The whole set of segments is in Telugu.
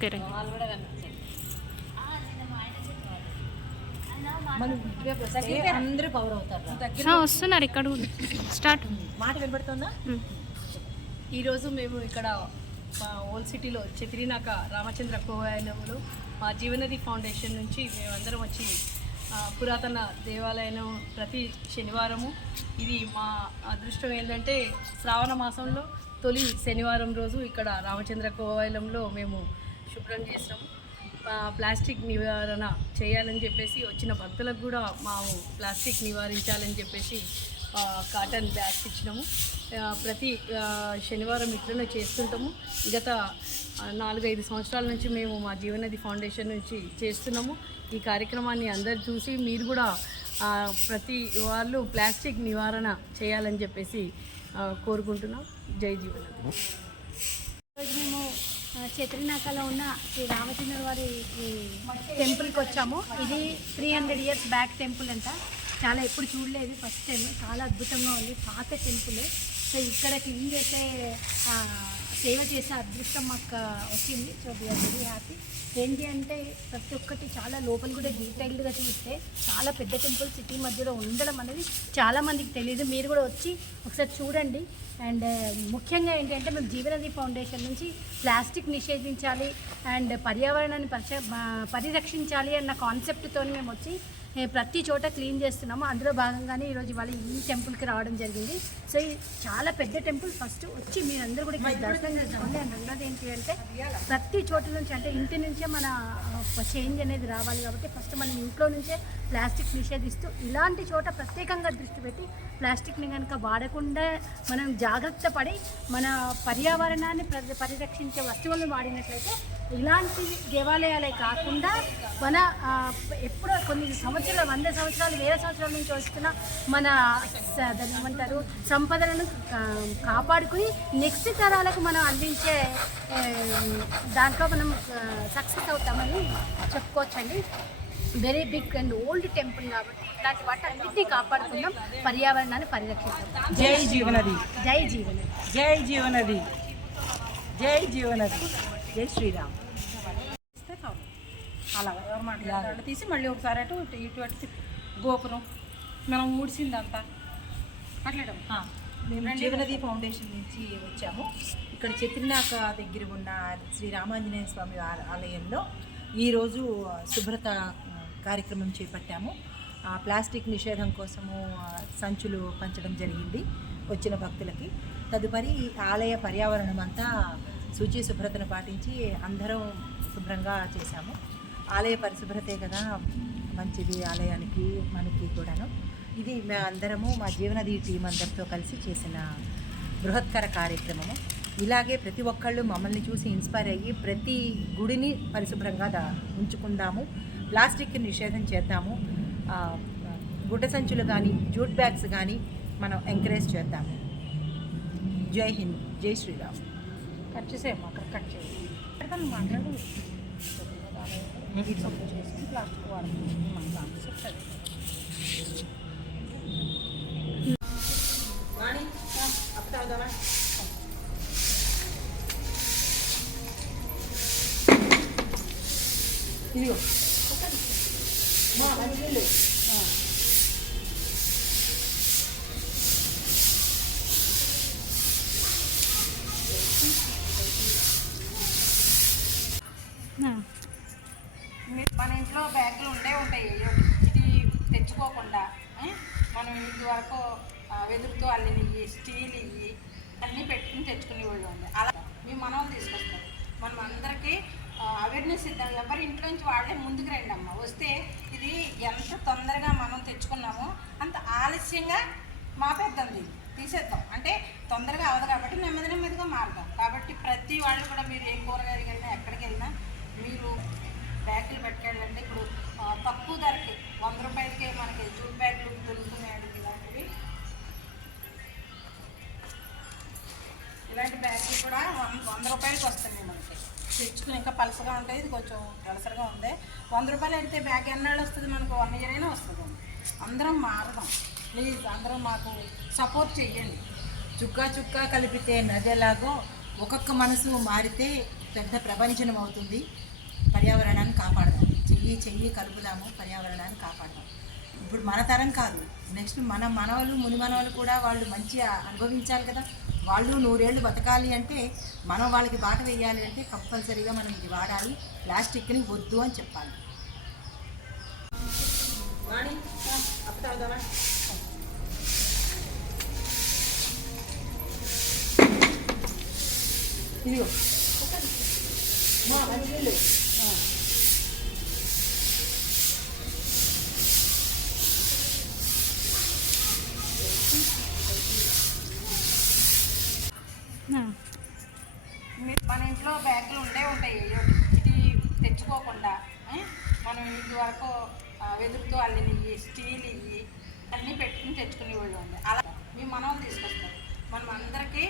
ఓకే రే అందరూ పవర్ అవుతారు. వస్తున్నారు ఇక్కడ స్టార్ట్. మాట వినబడుతుందా? ఈరోజు మేము ఇక్కడ మా ఓల్డ్ సిటీలో చెతిరినాక రామచంద్ర కోవాలయంలో మా జీవనది ఫౌండేషన్ నుంచి మేమందరం వచ్చి పురాతన దేవాలయం ప్రతి శనివారము, ఇది మా అదృష్టం ఏంటంటే శ్రావణ మాసంలో తొలి శనివారం రోజు ఇక్కడ రామచంద్ర కోవాలయంలో మేము శుభ్రం చేస్తాము. ప్లాస్టిక్ నివారణ చేయాలని చెప్పేసి వచ్చిన భక్తులకు కూడా మేము ప్లాస్టిక్ నివారించాలని చెప్పేసి కాటన్ బ్యాగ్స్ ఇచ్చినాము. ప్రతి శనివారం ఇట్లనే చేస్తుంటాము. గత 4-5 సంవత్సరాల నుంచి మేము మా జీవనది ఫౌండేషన్ నుంచి చేస్తున్నాము. ఈ కార్యక్రమాన్ని అందరు చూసి మీరు కూడా ప్రతి వాళ్ళు ప్లాస్టిక్ నివారణ చేయాలని చెప్పేసి కోరుకుంటున్నాం. జై జీవనది. మేము చెతిరినాకలో ఉన్న శ్రీ రామచంద్ర వారి టెంపుల్కి వచ్చాము. ఇది 300 years బ్యాక్ టెంపుల్ అంట. చాలా ఎప్పుడు చూడలేదు, ఫస్ట్ టైం. చాలా అద్భుతంగా ఉంది, పాత టెంపుల్. సో ఇక్కడ క్లీన్ చేసే సేవ చేసే అదృష్టం మాకు వచ్చింది. So we are very happy. ఏంటి అంటే ప్రతి ఒక్కటి చాలా లోపల కూడా డీటెయిల్డ్గా చూస్తే చాలా పెద్ద టెంపుల్ సిటీ మధ్యలో ఉండడం అనేది చాలామందికి తెలియదు. మీరు కూడా వచ్చి ఒకసారి చూడండి. అండ్ ముఖ్యంగా ఏంటంటే మేము జీవనది ఫౌండేషన్ నుంచి ప్లాస్టిక్ నిషేధించాలి అండ్ పర్యావరణాన్ని పరిరక్షించాలి అన్న కాన్సెప్ట్తో మేము వచ్చి ప్రతి చోట క్లీన్ చేస్తున్నాము. అందులో భాగంగానే ఈరోజు ఇవాళ ఈ టెంపుల్కి రావడం జరిగింది. సో ఇది చాలా పెద్ద టెంపుల్. ఫస్ట్ వచ్చి మీరందరూ కూడా ఇక్కడ దర్శనం చేసుకోండి. అండ్ రెండోది ఏంటి అంటే ప్రతి చోట నుంచి అంటే ఇంటి నుంచే మన చేంజ్ అనేది రావాలి కాబట్టి ఫస్ట్ మనం ఇంట్లో నుంచే ప్లాస్టిక్ నిషేధిస్తూ ఇలాంటి చోట ప్రత్యేకంగా దృష్టి పెట్టి ప్లాస్టిక్ని కనుక వాడకుండా మనం జాగ్రత్త పడి మన పర్యావరణాన్ని పరిరక్షించే వస్తువులను వాడినట్లయితే ఇలాంటి దేవాలయాలే కాకుండా మన ఎప్పుడో కొన్ని సంవత్సరాలు 100 సంవత్సరాలు 1000 సంవత్సరాల నుంచి వస్తున్న మన దాన్ని ఏమంటారు సంపదలను కాపాడుకుని నెక్స్ట్ తరాలకు మనం అందించే దాంట్లో మనం సక్సెస్ అవుతామని చెప్పుకోవచ్చండి. Very big and old temple కాబట్టి ఇలాంటి వాటి అన్నింటినీ కాపాడుకుందాం, పర్యావరణాన్ని పరిరక్షిద్దాం. జై జీవనది, జై జీవనది, జై జీవనది, జై జీవనది, జై శ్రీరామ్. అలా ఎవరు మాట్లాడారు తీసి మళ్ళీ ఒకసారి అటు ఇటు అటు గోపురం మనం ఊడిసిందంతా మాట్లాడడం. మేము జీవనది ఫౌండేషన్ నుంచి వచ్చాము. ఇక్కడ చెతిరినాక దగ్గర ఉన్న శ్రీ రామాంజనేయ స్వామి ఆలయంలో ఈరోజు శుభ్రత కార్యక్రమం చేపట్టాము. ప్లాస్టిక్ నిషేధం కోసము సంచులు పంచడం జరిగింది వచ్చిన భక్తులకి. తదుపరి ఆలయ పర్యావరణం అంతా శుచి శుభ్రతను పాటించి అందరం శుభ్రంగా చేశాము. ఆలయ పరిశుభ్రతే కదా మంచిది ఆలయానికి మనకి కూడాను. ఇది మేము అందరము మా జీవనది టీం అందరితో కలిసి చేసిన బృహత్కర కార్యక్రమము. ఇలాగే ప్రతి ఒక్కళ్ళు మమ్మల్ని చూసి ఇన్స్పైర్ అయ్యి ప్రతి గుడిని పరిశుభ్రంగా ఉంచుకుందాము, ప్లాస్టిక్ నిషేధం చేద్దాము, గుడ్డ సంచులు కానీ జూట్ బ్యాగ్స్ కానీ మనం ఎంకరేజ్ చేద్దాము. జై హింద్, జై శ్రీరామ్. కట్ చేసేయమ్మా, అక్కడ కట్ చేయాలి మాట్లాడు. చేసి ప్లాస్టిక్ వాడుతుంది మన కాన్సెప్ట్ అది. ఇదిగో మంచినీళ్ళు మన ఇంట్లో బ్యాగులు ఉంటాయి ఇది తెచ్చుకోకుండా మనం ఇది వరకు వెదురుతో అల్లినవి స్టీల్ ఇవి అన్నీ పెట్టుకుని తెచ్చుకునే వాళ్ళు ఉంది. అలా మీ మనవాళ్ళు తీసుకొస్తారు. మనం అందరికీ అవేర్నెస్ ఇద్దాం. ఎవరి ఇంట్లో నుంచి వాళ్ళే ముందుకు రండి అమ్మ. వస్తే ఇది ఎంత తొందరగా మనం తెచ్చుకున్నామో అంత ఆలస్యంగా మాపేద్దాం, దీన్ని తీసేద్దాం. అంటే తొందరగా అవ్వదు కాబట్టి నెమ్మదిగా మారుదాం. కాబట్టి ప్రతి వాళ్ళు కూడా మీరు ఏ కూరగాయలకి వెళ్ళినా ఎక్కడికి వెళ్ళినా మీరు బ్యాగులు పెట్టుకెళ్ళండి. ఇప్పుడు తక్కువ ధరకి 100 రూపాయలకే మనకి జూట్ బ్యాగులు దొరుకుతున్నాయండి. ఇలాంటి బ్యాగులు కూడా 100 రూపాయలకి వస్తుంది మనకి. తెచ్చుకుని ఇంకా పలసగా ఉంటాయి, ఇది కొంచెం పలసగా ఉంది. 100 రూపాయలు అయితే బ్యాగ్ ఎన్నాళ్ళు వస్తుంది మనకు? 1 year అయినా వస్తుంది. అందరం మారదాం ప్లీజ్. అందరం మాకు సపోర్ట్ చెయ్యండి. చుక్క చుక్క కలిపితే నది ఎలాగో ఒక్కొక్క మనసు మారితే పెద్ద ప్రపంచనం అవుతుంది. పర్యావరణాన్ని కాపాడదాం. చెయ్యి చెయ్యి కలుపుదాము, పర్యావరణాన్ని కాపాడదాం. ఇప్పుడు మన తరం కాదు, నెక్స్ట్ మన మనవలు మునిమనవలు కూడా వాళ్ళు మంచిగా అనుభవించాలి కదా. వాళ్ళు 100 ఏళ్ళు బతకాలి అంటే మనం వాళ్ళకి బాట వేయాలి అంటే కంపల్సరీగా మనం ఇది వాడాలి. ప్లాస్టిక్ని వద్దు అని చెప్పాలి. ఇదిగో మంచినీళ్ళు. మన ఇంట్లో బ్యాగులు ఉంటాయి ఇది తెచ్చుకోకుండా మనం ఇది వరకు వెదురుతో అల్లినవి, స్టీల్ ఇవి అన్నీ పెట్టుకుని తెచ్చుకునే వాళ్ళు ఉంది. అలా మీ మనవలు తీసుకొస్తారు. మనం అందరికీ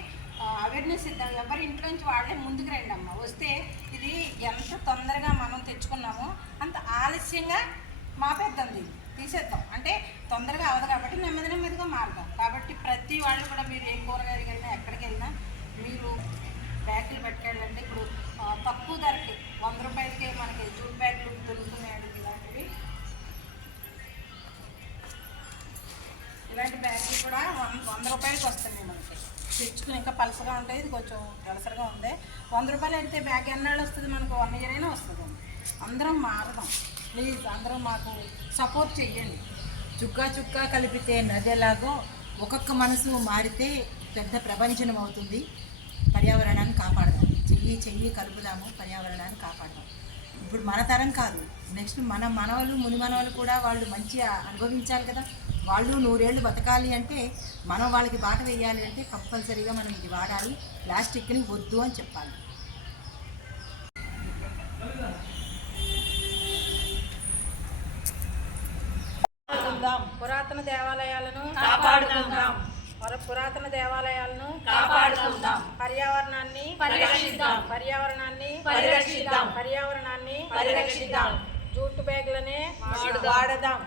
అవేర్నెస్ ఇద్దాం. ఎవరి ఇంట్లో నుంచి వాళ్ళే ముందుకు రండి అమ్మ. వస్తే ఇది ఎంత తొందరగా మనం తెచ్చుకున్నామో అంత ఆలస్యంగా మాపేద్దాం, తీసేద్దాం. అంటే తొందరగా అవ్వదు కాబట్టి నెమ్మదిగా మారుతాం. కాబట్టి ప్రతి వాళ్ళు కూడా మీరు ఏ కూరగాయలకి వెళ్ళినా ఎక్కడికి వెళ్ళినా మీరు బ్యాగులు పెట్టుకెళ్ళండి. ఇప్పుడు తక్కువ ధరకి 100 రూపాయలకి మనకి జూట్ బ్యాగులు దొరుకుతున్నాయండి. ఇలాంటి బ్యాగులు కూడా 100 రూపాయలకి వస్తుంది మనకి. తెచ్చుకుని ఇంకా పలసగా ఉంటాయి. ఇది కొంచెం దళసరిగా ఉంది. 100 రూపాయలు అడిగితే బ్యాగ్ ఎన్నాళ్ళు వస్తుంది? మనకు 1 ఇయర్ అయినా వస్తుంది. అందరం మారదాం ప్లీజ్. అందరం మాకు సపోర్ట్ చెయ్యండి. చుక్కా చుక్కా కలిపితే నదిలాగో ఒక్కొక్క మనసు మారితే పెద్ద ప్రపంచనం అవుతుంది. పర్యావరణాన్ని కాపాడదాం. చెయ్యి చెయ్యి కలుపుదాము, పర్యావరణాన్ని కాపాడదాం. ఇప్పుడు మన తరం కాదు, నెక్స్ట్ మన మనవలు మునిమనవలు కూడా వాళ్ళు మంచిగా అనుభవించాలి కదా. వాళ్ళు 100 ఏళ్ళు బతకాలి అంటే మనం వాళ్ళకి బాట వేయాలి అంటే కంపల్సరీగా మనం ఇది వాడాలి. ప్లాస్టిక్ని వద్దు అని చెప్పాలి. పురాతన దేవాలయాలను కాపాడుకుందాం. పురాతన దేవాలయాలను కాపాడుకుందాం. పర్యావరణాన్ని పరిరక్షిద్దాం. పర్యావరణాన్ని జూట్ బ్యాగులనే వాడదాం.